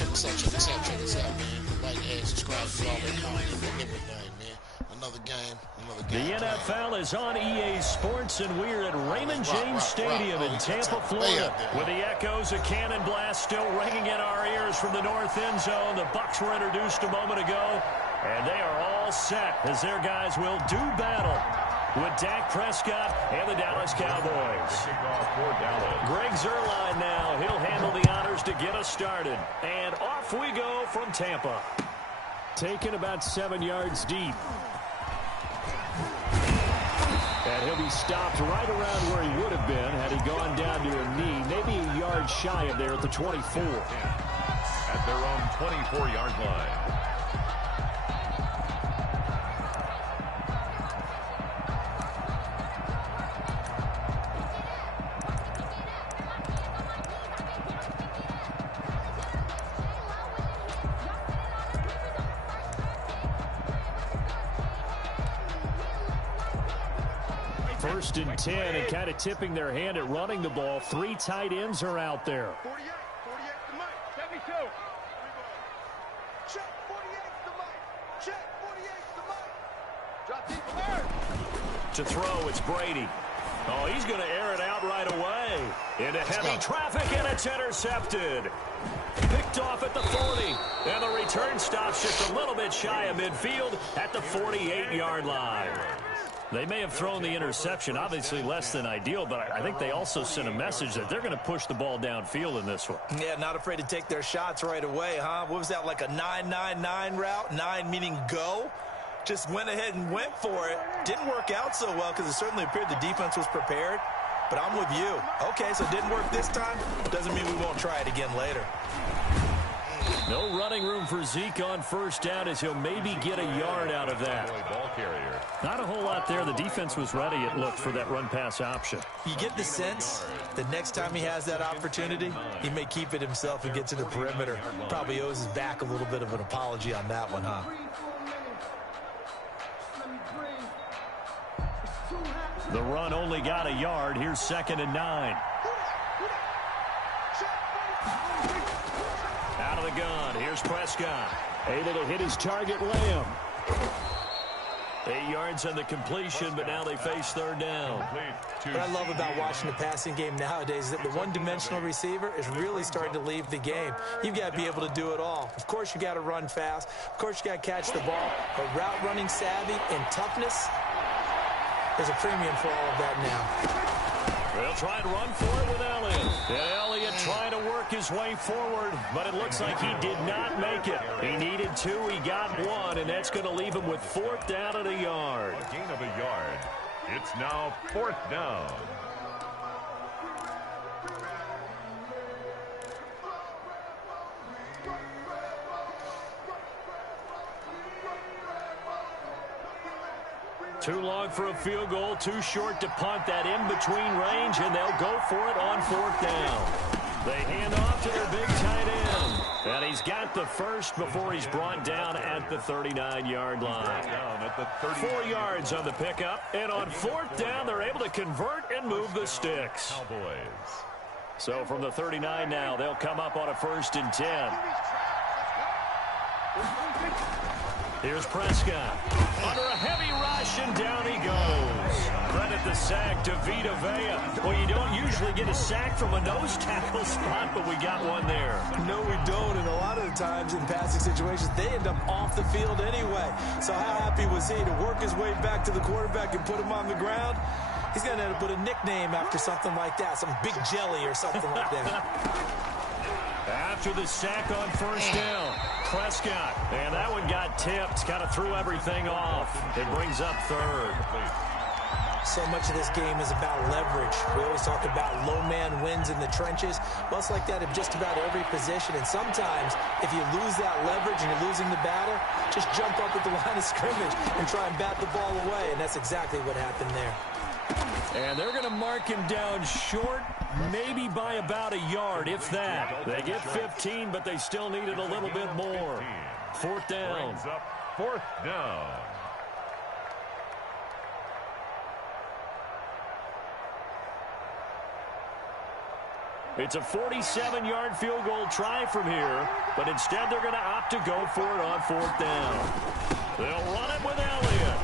check this out, man. Like, and subscribe to all that comment and everything, man. Another game. The NFL is on EA Sports, and we're at Raymond James Stadium in Tampa, Florida, with the echoes of Cannon Blast still ringing in our ears from the north end zone. The Bucs were introduced a moment ago, and they are all set as their guys will do battle with Dak Prescott and the Dallas Cowboys. Greg Zuerlein now. He'll handle the honors to get us started. And off we go from Tampa. Taken about 7 yards deep. And he'll be stopped right around where he would have been had he gone down to a knee, maybe a yard shy of there at the 24. At their own 24-yard line. First and 10, and kind of tipping their hand at running the ball. 3 tight ends are out there. 48 to Mike. 72. Check 48 to Mike. Check 48 to Mike. Drop deep alert. To throw, it's Brady. Oh, he's going to air it out right away. Into heavy traffic, and it's intercepted. Picked off at the 40. And the return stops just a little bit shy of midfield at the 48-yard line. They may have thrown the interception, obviously less than ideal, but I think they also sent a message that they're going to push the ball downfield in this one. Yeah, not afraid to take their shots right away, huh? What was that, like a 9-9-9 route? 9 meaning go? Just went ahead and went for it. Didn't work out so well because it certainly appeared the defense was prepared. But I'm with you. Okay, so it didn't work this time. Doesn't mean we won't try it again later. No running room for Zeke on first down as he'll maybe get a yard out of that. Ball carrier. Not a whole lot there. The defense was ready, it looked, for that run-pass option. You get the sense that next time he has that opportunity, he may keep it himself and get to the perimeter. Probably owes his back a little bit of an apology on that one, huh? The run only got a yard. Here's 2nd and 9. Out of the gun. Here's Prescott. Able to hit his target, Lamb. 8 yards on the completion, but now they face 3rd down. What I love about watching the passing game nowadays is that the one-dimensional receiver is really starting to leave the game. You've got to be able to do it all. Of course, you got to run fast. Of course, you got to catch the ball. But route running savvy and toughness, there's a premium for all of that now. They'll try and run for it with Elliott. And Elliott trying to work his way forward, but it looks like he did not make it. He needed 2, he got 1, and that's going to leave him with 4th down and a yard. A gain of a yard. It's now 4th down. Too long for a field goal, too short to punt. That in-between range, and they'll go for it on 4th down. They hand off to their big tight end. And he's got the first before he's brought down at the 39-yard line. 4 yards on the pickup. And on 4th down, they're able to convert and move the sticks. Cowboys. So from the 39 now, they'll come up on a 1st and 10. Here's Prescott. Under a heavy rush, and down he goes. Credit the sack to Vita Vea. Well, you don't usually get a sack from a nose tackle spot, but we got one there. No, we don't, and a lot of the times in passing situations, they end up off the field anyway. So how happy was he to work his way back to the quarterback and put him on the ground? He's going to end up with a nickname after something like that, some Big Jelly or something like that. After the sack on 1st down, Prescott. And that one got tipped, kind of threw everything off. It brings up 3rd. So much of this game is about leverage. We always talk about low man wins in the trenches. Well, it's like that in just about every position. And sometimes, if you lose that leverage and you're losing the battle, just jump up at the line of scrimmage and try and bat the ball away. And that's exactly what happened there. And they're going to mark him down short, maybe by about a yard, if that. They get 15, but they still needed a little bit more. 4th down. 4th down. It's a 47-yard field goal try from here, but instead they're going to opt to go for it on 4th down. They'll run it with Elliott.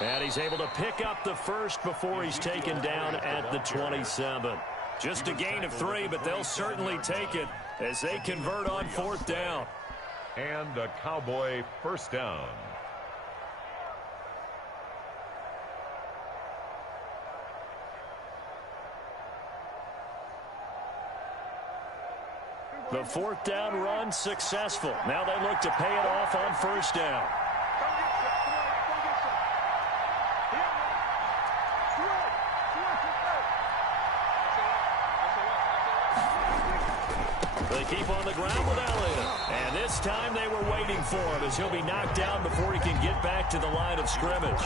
And he's able to pick up the first before he's taken down at the 27. Just a gain of 3, but they'll certainly take it as they convert on 4th down. And a Cowboy first down. The 4th down run successful. Now they look to pay it off on 1st down. They keep on the ground with Elliott. And this time they were waiting for him as he'll be knocked down before he can get back to the line of scrimmage.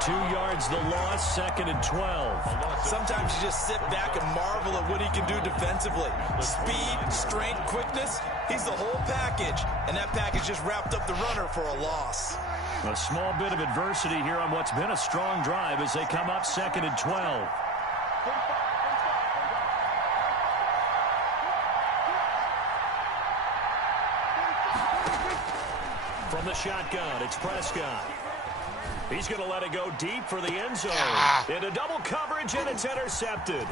2 yards the loss, 2nd and 12. Sometimes you just sit back and marvel at what he can do defensively. Speed, strength, quickness, he's the whole package. And that package just wrapped up the runner for a loss. A small bit of adversity here on what's been a strong drive as they come up 2nd and 12. From the shotgun, it's Prescott. He's going to let it go deep for the end zone. Into double coverage, and it's intercepted.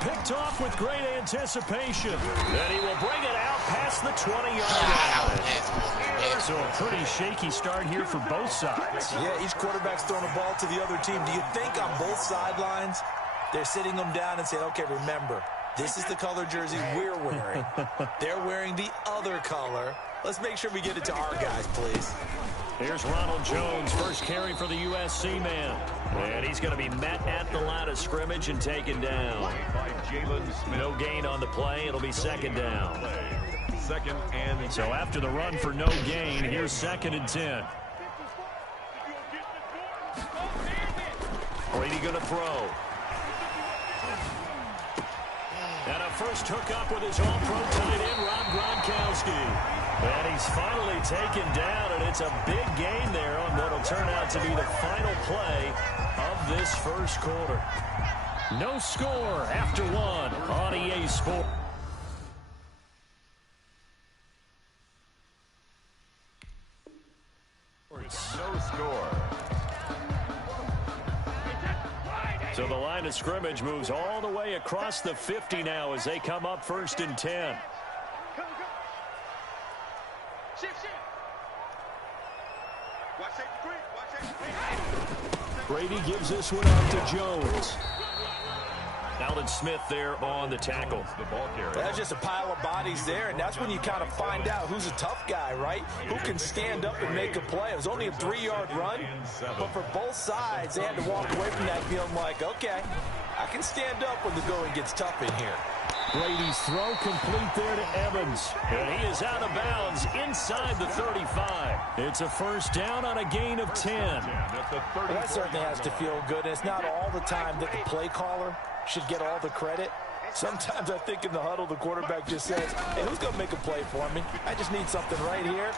Picked off with great anticipation. And he will bring it out past the 20-yard line. So a pretty shaky start here for both sides. Yeah, each quarterback's throwing a ball to the other team. Do you think on both sidelines they're sitting them down and saying, okay, remember, this is the color jersey we're wearing. They're wearing the other color. Let's make sure we get it to our guys, please. Here's Ronald Jones, first carry for the USC man. And he's going to be met at the line of scrimmage and taken down. No gain on the play. It'll be 2nd down. 2nd and so after the run for no gain, here's 2nd and 10. Brady going to throw. And a first hookup with his all-pro tight end, Rob Gronkowski. And he's finally taken down, and it's a big gain there on what will turn out to be the final play of this first quarter. No score after 1 on EA Sports. No score. So the line of scrimmage moves all the way across the 50 now as they come up 1st and 10. Brady gives this one out to Jones. Alden Smith there on the tackle. That's just a pile of bodies there, and that's when you kind of find out who's a tough guy, right? Who can stand up and make a play. It was only a 3-yard run, but for both sides, they had to walk away from that feeling like, okay, I can stand up when the going gets tough in here. Brady's throw complete there to Evans. And he is out of bounds inside the 35. It's a first down on a gain of 10. Well, that certainly has to feel good. And it's not all the time that the play caller should get all the credit. Sometimes I think in the huddle, the quarterback just says, hey, who's going to make a play for me? I just need something right here.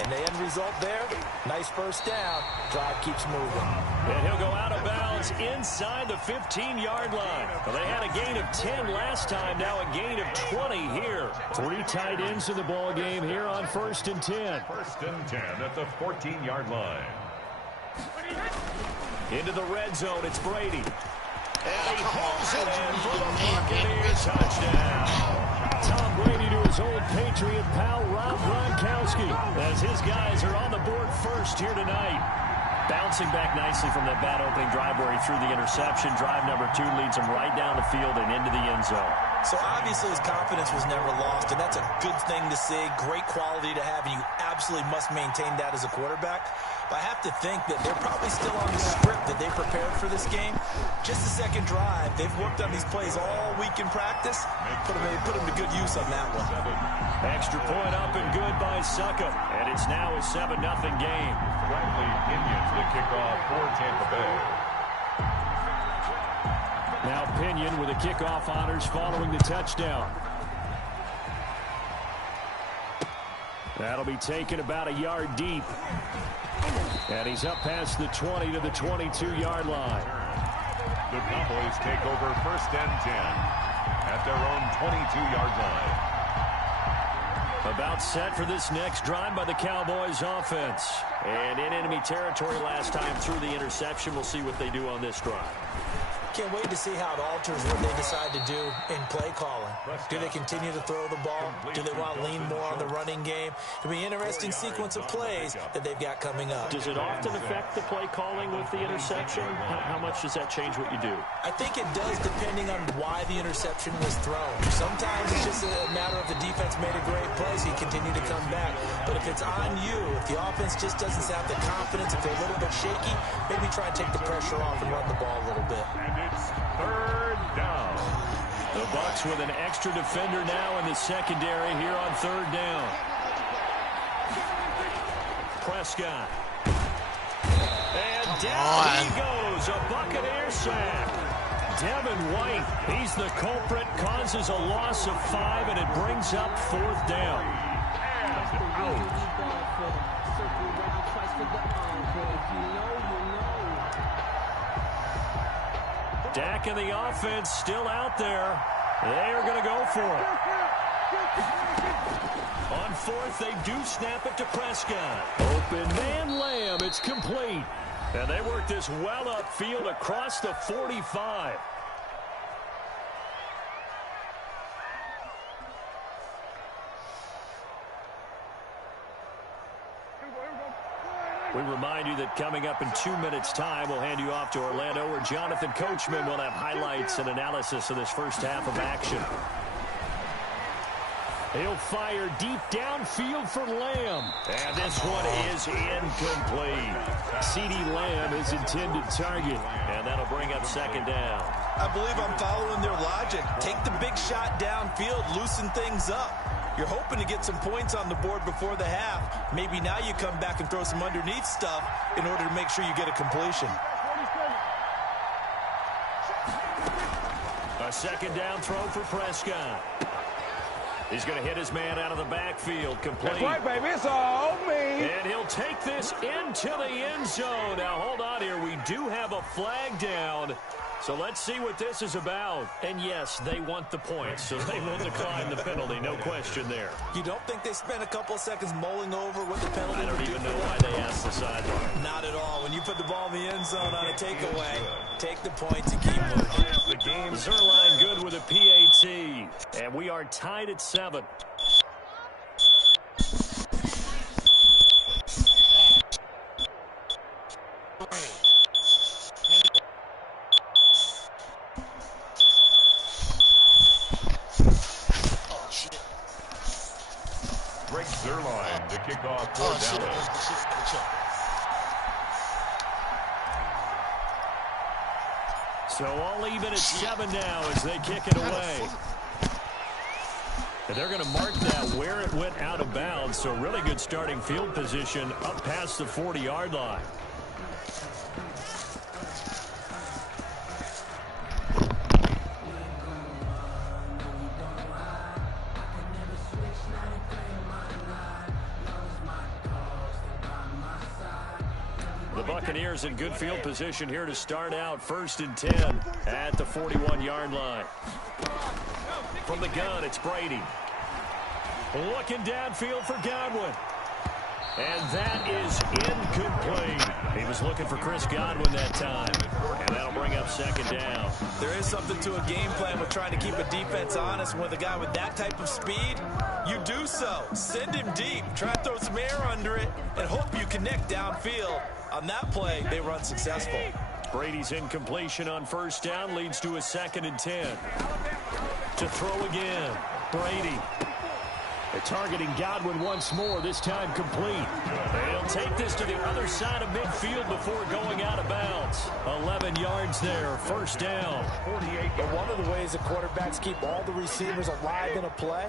And the end result there, nice first down. Drive keeps moving. And he'll go out of bounds inside the 15-yard line. Well, they had a gain of 10 last time, now a gain of 20 here. 3 tight ends in the ball game here on 1st and 10. 1st and 10 at the 14-yard line. Into the red zone, it's Brady. And he hauls it in for the Buccaneers touchdown. Tom Brady to his old Patriot pal, Rob Gronkowski, as his guys are on the board first here tonight. Bouncing back nicely from that bad opening drive where he threw the interception. Drive number 2 leads him right down the field and into the end zone. So obviously his confidence was never lost, and that's a good thing to see. Great quality to have, and you absolutely must maintain that as a quarterback. But I have to think that they're probably still on the script that they prepared for this game. Just the second drive. They've worked on these plays all week in practice. Put them to good use on that one. Extra point up and good by Suckup. And it's now a 7-0 game. Bradley Pinion's the kickoff for Tampa Bay. Now Pinion with the kickoff honors following the touchdown. That'll be taken about a yard deep. And he's up past the 20 to the 22-yard line. The Cowboys take over 1st and 10. at their own 22-yard line. About set for this next drive by the Cowboys offense. And in enemy territory last time through the interception. We'll see what they do on this drive. Can't wait to see how it alters what they decide to do in play calling. Do they continue to throw the ball? Do they want to lean more on the running game? It'll be an interesting sequence of plays that they've got coming up. Does it often affect the play calling with the interception? How much does that change what you do? I think it does, depending on why the interception was thrown. Sometimes it's just a matter of the defense made a great play, so you continue to come back. But if it's on you, if the offense just doesn't have the confidence, if they're a little bit shaky, maybe try and take the pressure off and run the ball a little bit. It's third down. The Bucs with an extra defender now in the secondary here on third down. Prescott. And down he goes. A Buccaneer sack. Devin White, he's the culprit, causes a loss of 5, and it brings up fourth down. And out. Dak and the offense still out there. They are going to go for it. On fourth, they do snap it to Prescott. Open man Lamb. It's complete. And they work this well upfield across the 45. We remind you that coming up in 2 minutes' time, we'll hand you off to Orlando, where Jonathan Coachman will have highlights and analysis of this first half of action. He'll fire deep downfield for Lamb. And this one is incomplete. CeeDee Lamb is intended target. And that'll bring up second down. I believe I'm following their logic. Take the big shot downfield, loosen things up. You're hoping to get some points on the board before the half. Maybe now you come back and throw some underneath stuff in order to make sure you get a completion. A second down throw for Prescott. He's going to hit his man out of the backfield. Complete. That's right, baby. It's all me. And he'll take this into the end zone. Now, hold on here. We do have a flag down. So let's see what this is about. And yes, they want the points, so they will decline the penalty. No question there. You don't think they spent a couple of seconds mulling over what the penalty I would don't do even for know them? why they asked the sideline. Not at all. When you put the ball in the end zone on a takeaway, take the points and keep moving. The game. Zerline good with a PAT. And we are tied at 7. Zerline to kick off fourth down. So all even at 7 now as they kick it away. And they're going to mark that where it went out of bounds. So really good starting field position up past the 40-yard line. Buccaneers in good field position here to start out. 1st and 10 at the 41-yard line. From the gun, it's Brady. Looking downfield for Godwin. And that is incomplete. He was looking for Chris Godwin that time. And that'll bring up second down. There is something to a game plan with trying to keep a defense honest. With a guy with that type of speed, you do so. Send him deep. Try to throw some air under it and hope you connect downfield. On that play, they were unsuccessful. Brady's incompletion on 1st down leads to a 2nd and 10. To throw again. Brady. They're targeting Godwin once more, this time complete. They'll take this to the other side of midfield before going out of bounds. 11 yards there, 1st down. 48. But one of the ways the quarterbacks keep all the receivers alive in a play,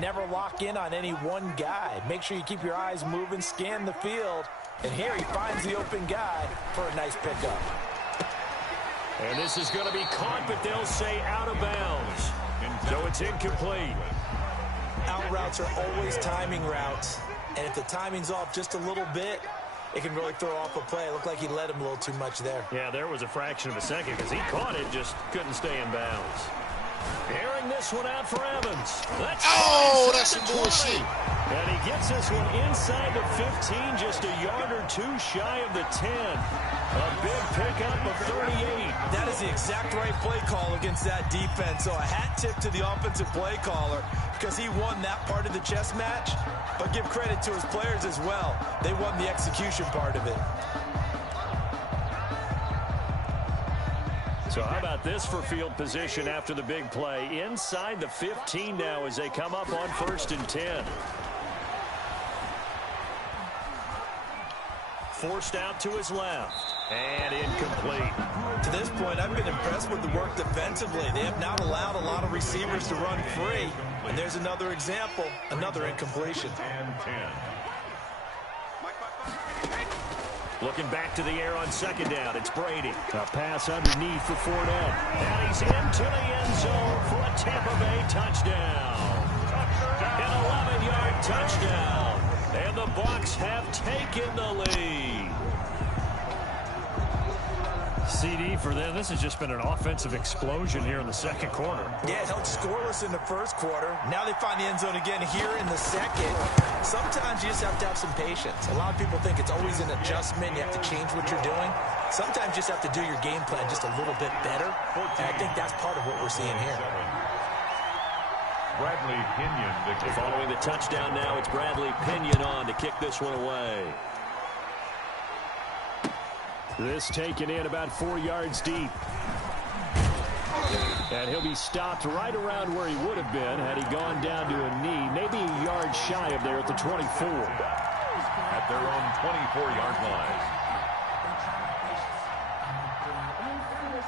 never lock in on any one guy. Make sure you keep your eyes moving, scan the field. And here he finds the open guy for a nice pickup. And this is going to be caught, but they'll say out of bounds. So it's incomplete. Out routes are always timing routes. And if the timing's off just a little bit, it can really throw off a play. It looked like he led him a little too much there. Yeah, there was a fraction of a second because he caught it, just couldn't stay in bounds. Airing this one out for Evans. That's some bullshit. And he gets this one inside the 15, just a yard or two shy of the 10. A big pickup of 38. That is the exact right play call against that defense. So a hat tip to the offensive play caller because he won that part of the chess match. But give credit to his players as well. They won the execution part of it. So how about this for field position after the big play? Inside the 15 now as they come up on 1st and 10. Forced out to his left. And incomplete. To this point, I've been impressed with the work defensively. They have not allowed a lot of receivers to run free. And there's another example, another incompletion. And 10. Looking back to the air on 2nd down. It's Brady. A pass underneath for Fournette. And he's into the end zone for a Tampa Bay touchdown. An 11-yard touchdown. And the Bucs have taken the lead. CD for them. This has just been an offensive explosion here in the 2nd quarter. Yeah, it held scoreless in the 1st quarter. Now they find the end zone again here in the 2nd. Sometimes you just have to have some patience. A lot of people think it's always an adjustment. You have to change what you're doing. Sometimes you just have to do your game plan just a little bit better. And I think that's part of what we're seeing here. Bradley Pinion. Following the touchdown now, it's Bradley Pinion on to kick this one away. This taken in about 4 yards deep. And he'll be stopped right around where he would have been had he gone down to a knee, maybe a yard shy of there at the 24. At their own 24-yard line.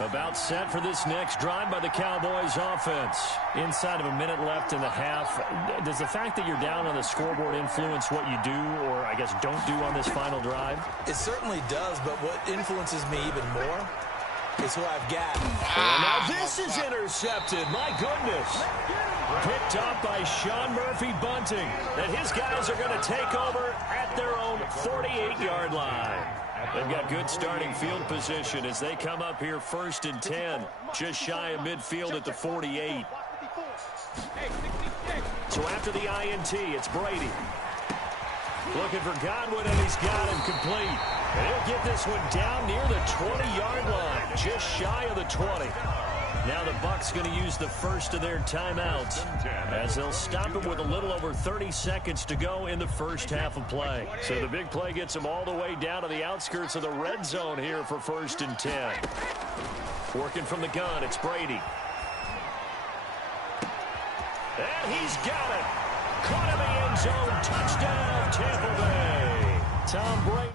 About set for this next drive by the Cowboys offense. Inside of a minute left in the half. Does the fact that you're down on the scoreboard influence what you do or, I guess, don't do on this final drive? It certainly does, but what influences me even more is who I've got. And now this is intercepted. My goodness. Picked up by Sean Murphy Bunting. And his guys are going to take over at their own 48-yard line. They've got good starting field position as they come up here 1st and 10. Just shy of midfield at the 48. So after the INT, it's Brady. Looking for Godwin, and he's got him complete. And he'll get this one down near the 20-yard line, just shy of the 20. Now the Bucs going to use the first of their timeouts as they'll stop it with a little over 30 seconds to go in the first half of play. So the big play gets them all the way down to the outskirts of the red zone here for 1st and 10. Working from the gun, it's Brady. And he's got it. Caught in the end zone. Touchdown, Tampa Bay. Tom Brady.